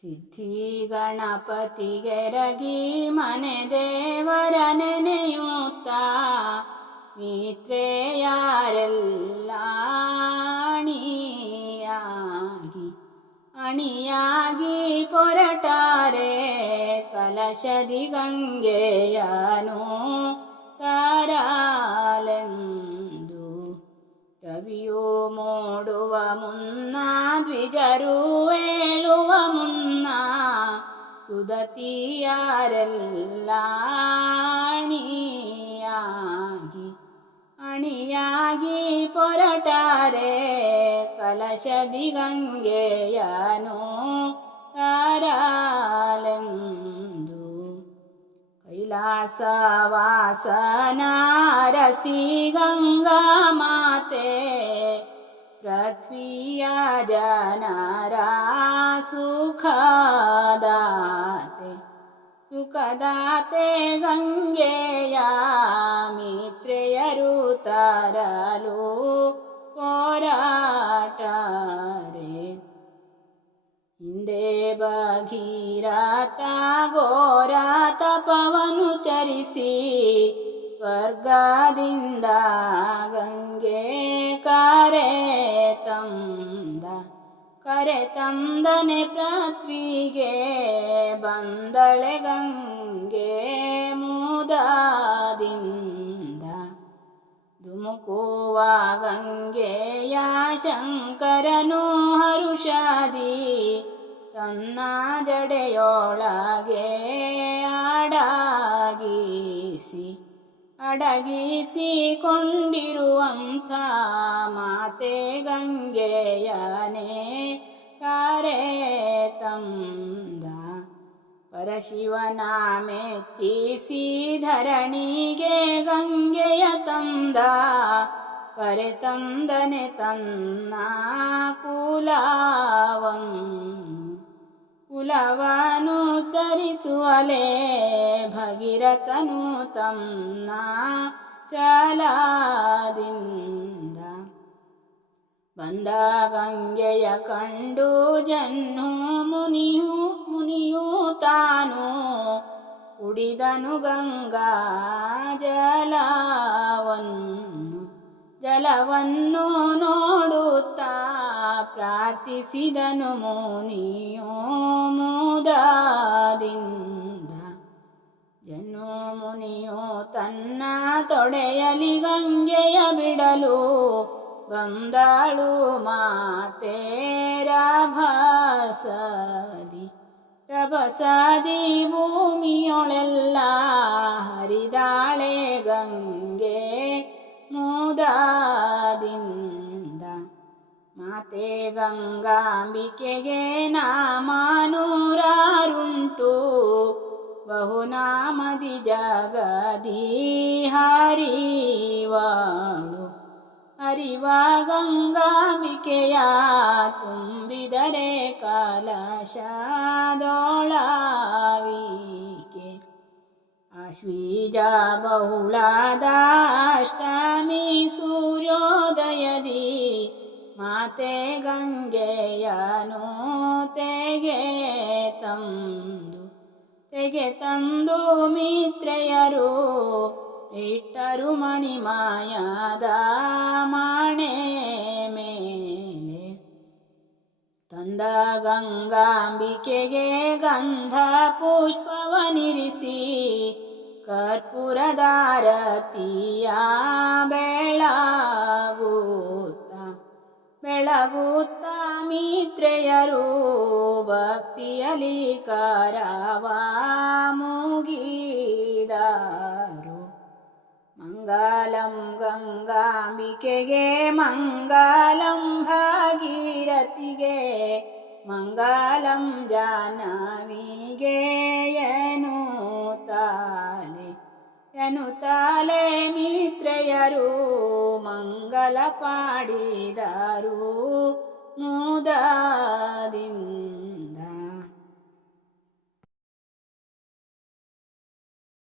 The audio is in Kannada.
ಸಿದ್ಧಿ ಗಣಪತಿಗೆರಗಿ ಮನೆ ದೇವರ ನೆನೆಯುತ್ತ ಮಿತ್ರೆಯಾರೆಲ್ಲ ಅಣಿಯಾಗಿ ಅಣಿಯಾಗಿ ಪೊರಟಾರೆ ಕಲಶದಿ ಗಂಗೆಯನು ತಾರಾಲೆಂದು ರವಿಯು ಮೂಡುವ ಮುನ್ನ ದ್ವಿಜರು ಏಳುವ ಮುನ್ನ ಸುದತಿಯಾರೆಲ್ಲ ಅಣಿಯಾಗಿ ಅಣಿಯಾಗಿ ಪೊರಟಾರೆ ಕಲಶದಿ ಗಂಗೆಯನು ತಾರಾಲೆಂದು ಕೈಲಾಸವಾಸನಾರಸಿ ಗಂಗಾ ಮಾತೆ ಪೃಥ್ವಿಯ ಜನರ ಸುಖದಾತೆ ಸುಖದಾತೆ ಗಂಗೆಯ ಮಿತ್ರೆಯರು ತರಲು ಹೋರಾಟರೆ ಹಿಂದೆ ಭಗೀರಥ ಘೋರ ತಪವನು ಚರಿಸಿ ಸ್ವರ್ಗದಿಂದ ಗಂಗೆ ಕರೆ ತಂದ ಕರೆ ತಂದನೆ ಪೃಥ್ವಿಗೆ, ಬಂದಳೆ ಗಂಗೆ ಮೂದಾದಿಂದ. ಗಂಗೆಯ ಶಂಕರನು ಹರುಷಾದಿ, ತನ್ನ ಜಡೆಯೊಳಗೆ ಅಡಗಿಸಿ, ಅಡಗಿಸಿಕೊಂಡಿರುವಂಥ ಮಾತೆ ಗಂಗೆಯನೇ ಕರೆ ತಂದ ಪರಶಿವನ ಧರಣಿಗೆ ಗಂಗೆಯ ತಂದ. ಕರೆ ತಂದನೆ ತನ್ನ ಕುಲವನ್ನು, ಕುಲವನು ತರಿಸುವಲೇ ಭಗೀರಥನು ತನ್ನ ಚಾಲದಿಂದ. ಬಂದ ಗಂಗೆಯ ಕಂಡು ಜನ್ನು ಮುನಿಯು ಮುನಿಯು ತಾನು ಕುಡಿದನು ಗಂಗಾ ಜಲವನ್ನು ಜಲವನ್ನು ನೋಡುತ್ತಾ ಪ್ರಾರ್ಥಿಸಿದನು ಮುನಿಯೋ ಮುದದಿಂದ. ಜನು ಮುನಿಯೋ ತನ್ನ ತೊಡೆಯಲಿ ಗಂಗೆಯ ಬಿಡಲು ಬಂದಾಳು ಮಾತೇರ ಭಾಸದಿ ರಭಸದಿ ಭೂಮಿಯೊಳೆಲ್ಲ ಹರಿದಾಳೆ ಗಂಗೆ ಮುದದಿಂದ ಮಾತೆ ಗಂಗಾಂಬಿಕೆಗೆ ನಾಮನೂರಾರುಂಟು ಬಹುನಾಮದಿ ಜಗದಿ ಹರಿವಾಳು ಹರಿವ ಗಂಗಾಂಬಿಕೆಯ ತುಂಬಿದರೆ ಕಲಶದೊಳವಿಕೆ ಆಶ್ವೀಜ ಬಹುಳಾದ ಅಷ್ಟಮಿ ಸೂರ್ಯೋದಯದಿ ಮಾತೆ ಗಂಗೆಯನು ತೆಗೆ ತಂದು ತೆಗೆ ತಂದು ಮಿತ್ರೆಯರು ಇಟ್ಟರು ಮಣಿಮಾಯದ ಮಾಣೆ ಮೇಲೆ ತಂದ ಗಂಗಾಂಬಿಕೆಗೆ ಗಂಧ ಪುಷ್ಪವನಿರಿಸಿ ಕರ್ಪೂರದಾರತಿಯ ಬೆಳಗುತ್ತ ಬೆಳಗುತ್ತ ಮಿತ್ರೆಯರು ಭಕ್ತಿಯಲಿ ಕರವ ಮುಗಿದರು ಮಂಗಲಂ ಗಂಗಾಂಬಿಕೆಗೆ ಮಂಗಲಂ ಭಾಗೀರಥಿಗೆ ಮಂಗಲಂ ಜಾಹ್ನವಿಗೆ ಎನ್ನುತ್ತಾಲೆ ತಾಲೆ ಮಿತ್ರೆಯರು ಮಂಗಲ ಪಾಡಿದರು ಮುದದಿಂದ